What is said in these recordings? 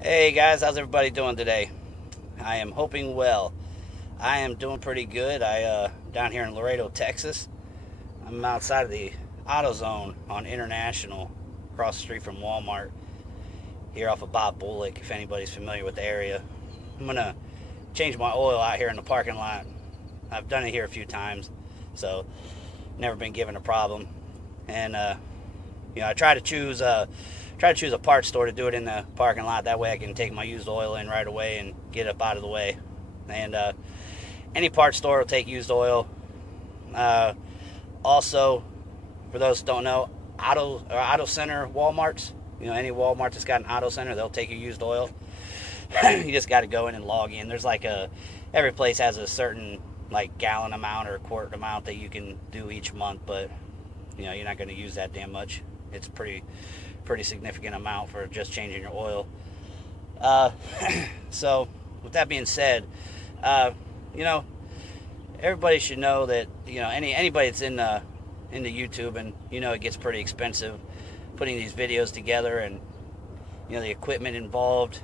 Hey guys, how's everybody doing today? I am hoping well. I am doing pretty good. Down here in Laredo, Texas. I'm outside of the AutoZone on International, across the street from Walmart, here off of Bob Bullock, if anybody's familiar with the area. I'm gonna change my oil out here in the parking lot. I've done it here a few times, so never been given a problem. And I try to choose a parts store to do it in the parking lot. That way I can take my used oil in right away and get up out of the way. And any parts store will take used oil. Also, for those who don't know, auto center Walmarts, any Walmart that's got an auto center, they'll take your used oil. You just got to go in and log in. There's every place has a certain gallon amount or quart amount that you can do each month, but you're not going to use that damn much. It's pretty significant amount for just changing your oil. So with that being said, everybody should know that anybody that's into YouTube, and it gets pretty expensive putting these videos together, and the equipment involved,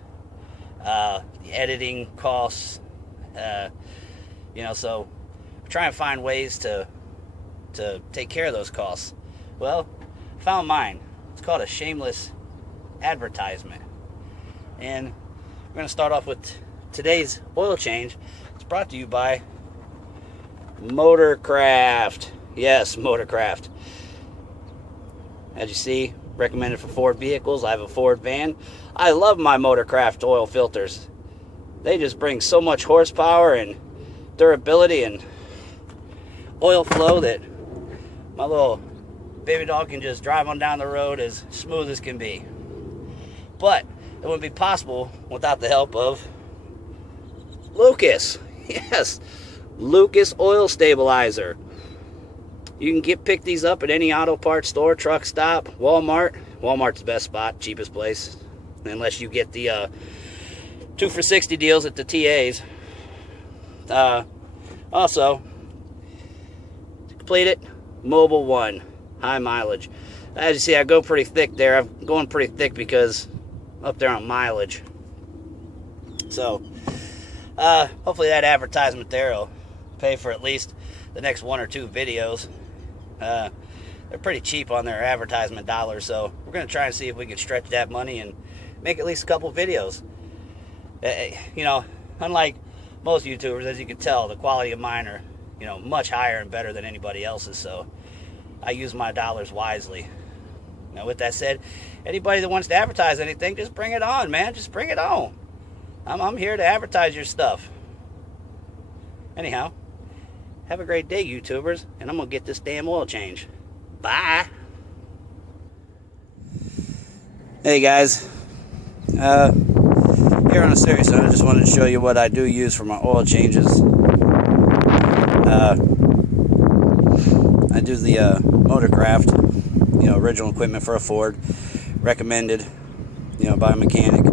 the editing costs, so we're trying to find ways to take care of those costs. Well, I found mine. It's called a shameless advertisement. And we're going to start off with today's oil change. It's brought to you by Motorcraft. Yes, Motorcraft. As you see, recommended for Ford vehicles. I have a Ford van. I love my Motorcraft oil filters. They just bring so much horsepower and durability and oil flow that my little baby dog can just drive on down the road as smooth as can be. But it wouldn't be possible without the help of Lucas. Yes, Lucas Oil Stabilizer. You can pick these up at any auto parts store, truck stop, Walmart. Walmart's the best spot, cheapest place, unless you get the 2 for $60 deals at the TAs. Also, to complete it, Mobile One. High mileage. As you see, I go pretty thick there. I'm going pretty thick because up there on mileage. So, hopefully that advertisement there will pay for at least the next 1 or 2 videos. They're pretty cheap on their advertisement dollars, so we're going to try and see if we can stretch that money and make at least a couple videos. Unlike most YouTubers, as you can tell, the quality of mine are, much higher and better than anybody else's, so I use my dollars wisely. Now, with that said, anybody that wants to advertise anything, just bring it on, man. Just bring it on. I'm here to advertise your stuff. Anyhow, have a great day, YouTubers, and I'm going to get this damn oil change. Bye. Hey, guys. Here on a serious note, I just wanted to show you what I do use for my oil changes. I do the Motorcraft, original equipment for a Ford, recommended, by a mechanic.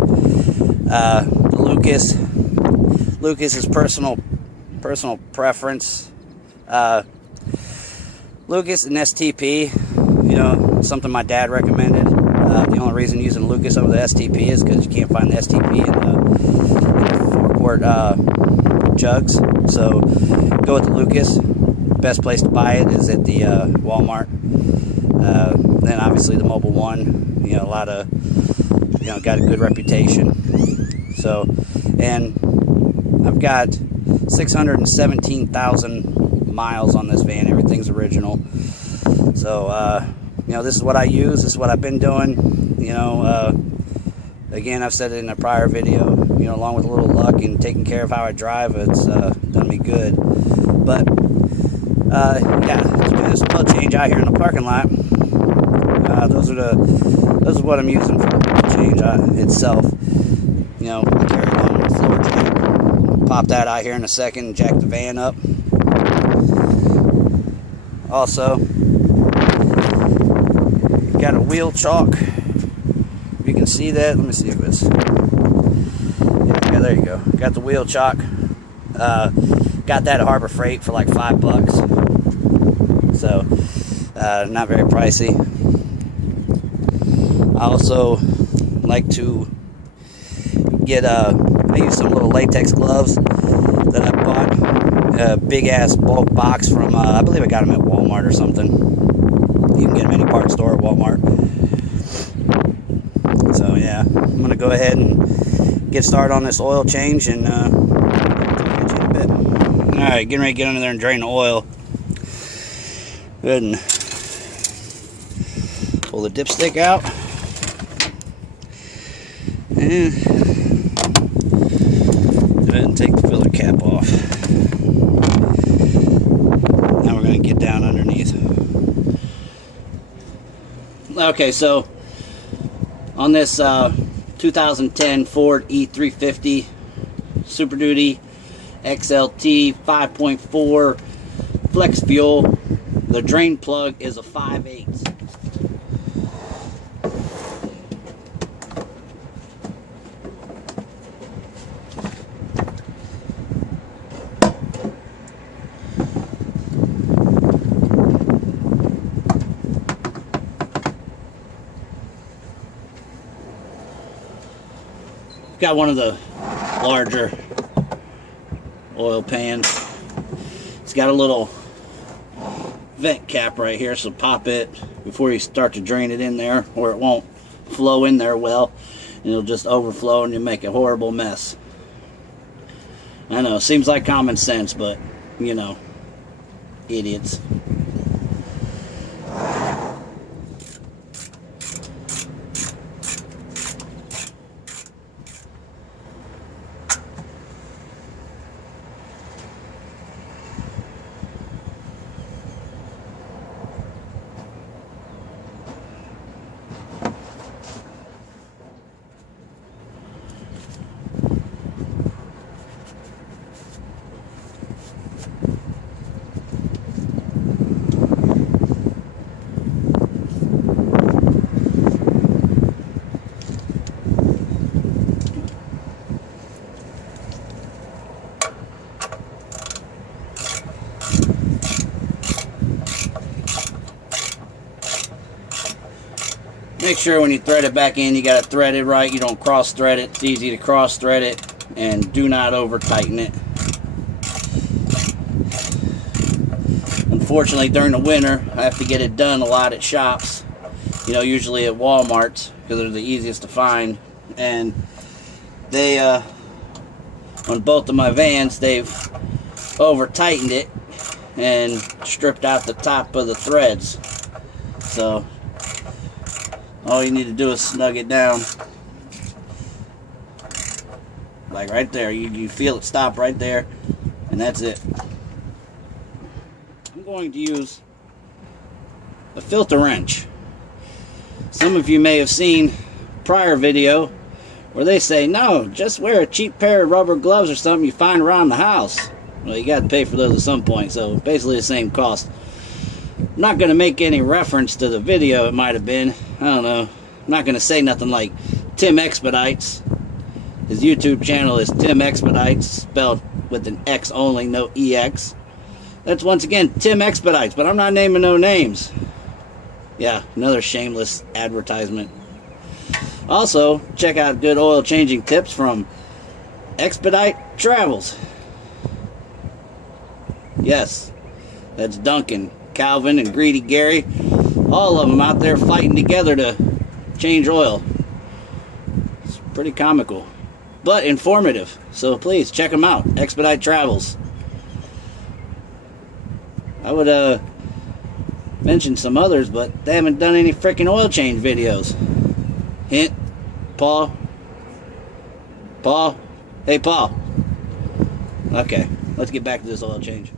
Lucas is personal preference. Lucas and STP, something my dad recommended. The only reason using Lucas over the STP is because you can't find the STP in the 4-quart jugs. So go with the Lucas. Best place to buy it is at the Walmart. Then obviously the Mobile One, a lot of, got a good reputation. So, and I've got 617,000 miles on this van. Everything's original. So, this is what I use. This is what I've been doing. Again, I've said it in a prior video, along with a little luck and taking care of how I drive, it's done me good. But, to do this oil change out here in the parking lot, those are what I'm using for the change itself. I carry along with the floor jack. Pop that out here in a second and jack the van up. Also, got a wheel chalk. You can see that. Let me see if it's. Yeah, there you go. Got the wheel chalk. Got that at Harbor Freight for like $5. So, not very pricey. I also like to I use some little latex gloves that I bought. A big ass bulk box from, I believe I got them at Walmart or something. You can get them any parts store at Walmart. So yeah, I'm going to go ahead and get started on this oil change and I'll get you in a bit. Alright, getting ready to get under there and drain the oil. Go ahead and pull the dipstick out. And go ahead and take the filler cap off. Now we're going to get down underneath. Okay, so on this 2010 Ford E350 Super Duty XLT 5.4 flex fuel, the drain plug is a 5/8. Got one of the larger oil pans. It's got a little vent cap right here, so pop it before you start to drain it in there, or it won't flow in there well, and it'll just overflow and you'll make a horrible mess. I know, seems like common sense, but you know, idiots. Make sure when you thread it back in, you got it threaded right. You don't cross thread it. It's easy to cross thread it, and do not over tighten it. Unfortunately, during the winter, I have to get it done a lot at shops. You know, usually at Walmart's, because they're the easiest to find. And they, on both of my vans, they've over tightened it and stripped out the top of the threads. So all you need to do is snug it down, like right there. You feel it stop right there, and that's it. I'm going to use a filter wrench. Some of you may have seen a prior video where they say, no, just wear a cheap pair of rubber gloves or something you find around the house. Well, you got to pay for those at some point, so basically the same cost. I'm not going to make any reference to the video. It might have been, I don't know. I'm not going to say nothing like Tim Expedites. His YouTube channel is Tim Expedites, spelled with an X only, no EX. That's once again Tim Expedites, but I'm not naming no names. Yeah, another shameless advertisement. Also, check out good oil changing tips from Expedite Travels. Yes, that's Duncan, Calvin, and Greedy Gary. All of them out there fighting together to change oil. It's pretty comical, but informative. So please check them out. Expedite Travels. I would mention some others, but they haven't done any freaking oil change videos. Hint, Paul. Paul. Hey, Paul. Okay, let's get back to this oil change.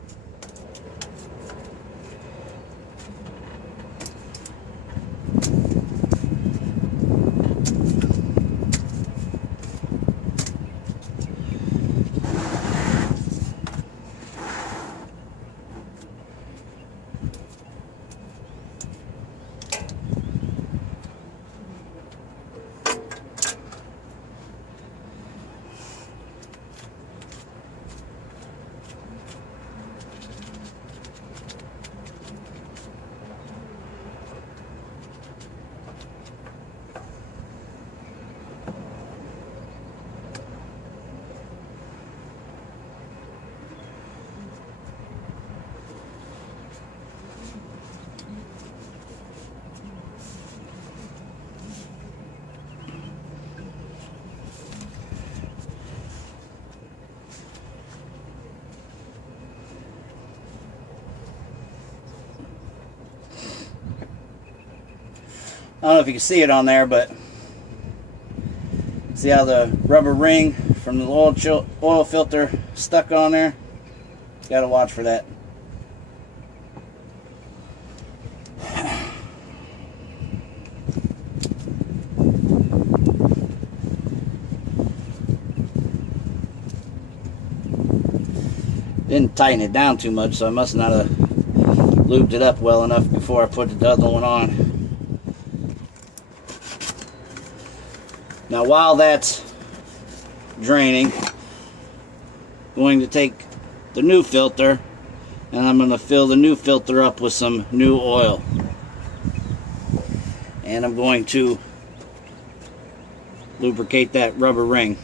don't know if you can see it on there, but see how the rubber ring from the oil filter stuck on there? Gotta watch for that. Didn't tighten it down too much, so I must not have lubed it up well enough before I put the other one on. Now while that's draining, I'm going to take the new filter and I'm going to fill the new filter up with some new oil. And I'm going to lubricate that rubber ring.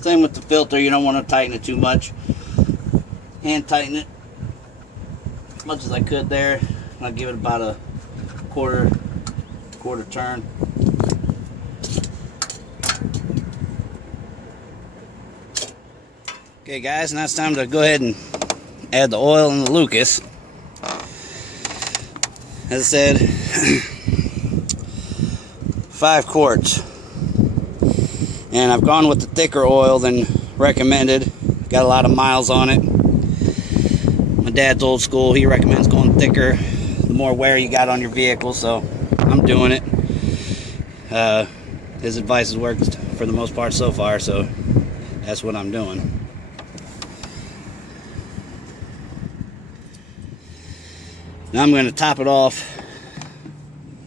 Same with the filter, you don't want to tighten it too much. Hand tighten it as much as I could there. I'll give it about a quarter turn. Okay guys, now it's time to go ahead and add the oil and the Lucas. As I said, 5 quarts. And I've gone with the thicker oil than recommended. Got a lot of miles on it. My dad's old school. He recommends going thicker, the more wear you got on your vehicle, so I'm doing it. His advice has worked for the most part so far, so that's what I'm doing. Now I'm going to top it off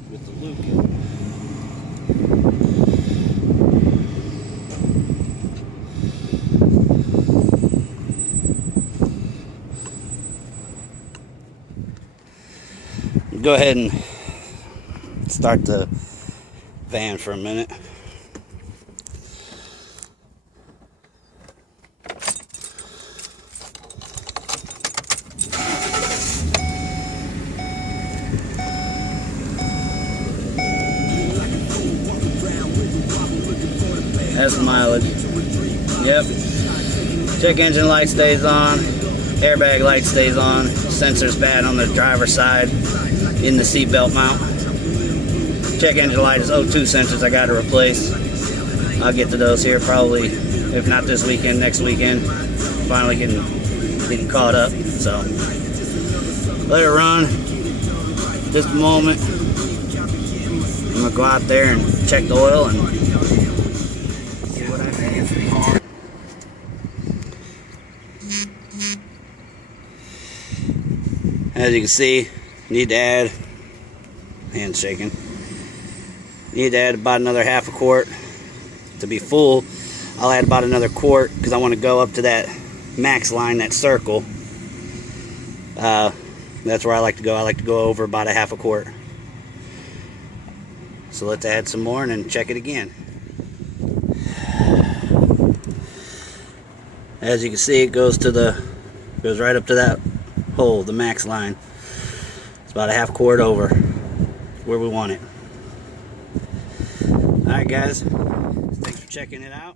with the Lucas. Go ahead and start the van for a minute. That's the mileage. Yep. Check engine light stays on. Airbag light stays on. Sensor's bad on the driver's side in the seatbelt mount. Check engine light is O2 sensors I got to replace. I'll get to those here probably, if not this weekend, next weekend. Finally getting caught up. So let it run. Just a moment. I'm gonna go out there and check the oil and see what I can. As you can see, need to add, hands shaking, need to add about another half a quart. To be full, I'll add about another quart because I want to go up to that max line, that circle. That's where I like to go. I like to go over about a half a quart. So let's add some more and then check it again. As you can see, it goes right up to that hole, the max line. It's about a half quart over where we want it. Alright guys, thanks for checking it out.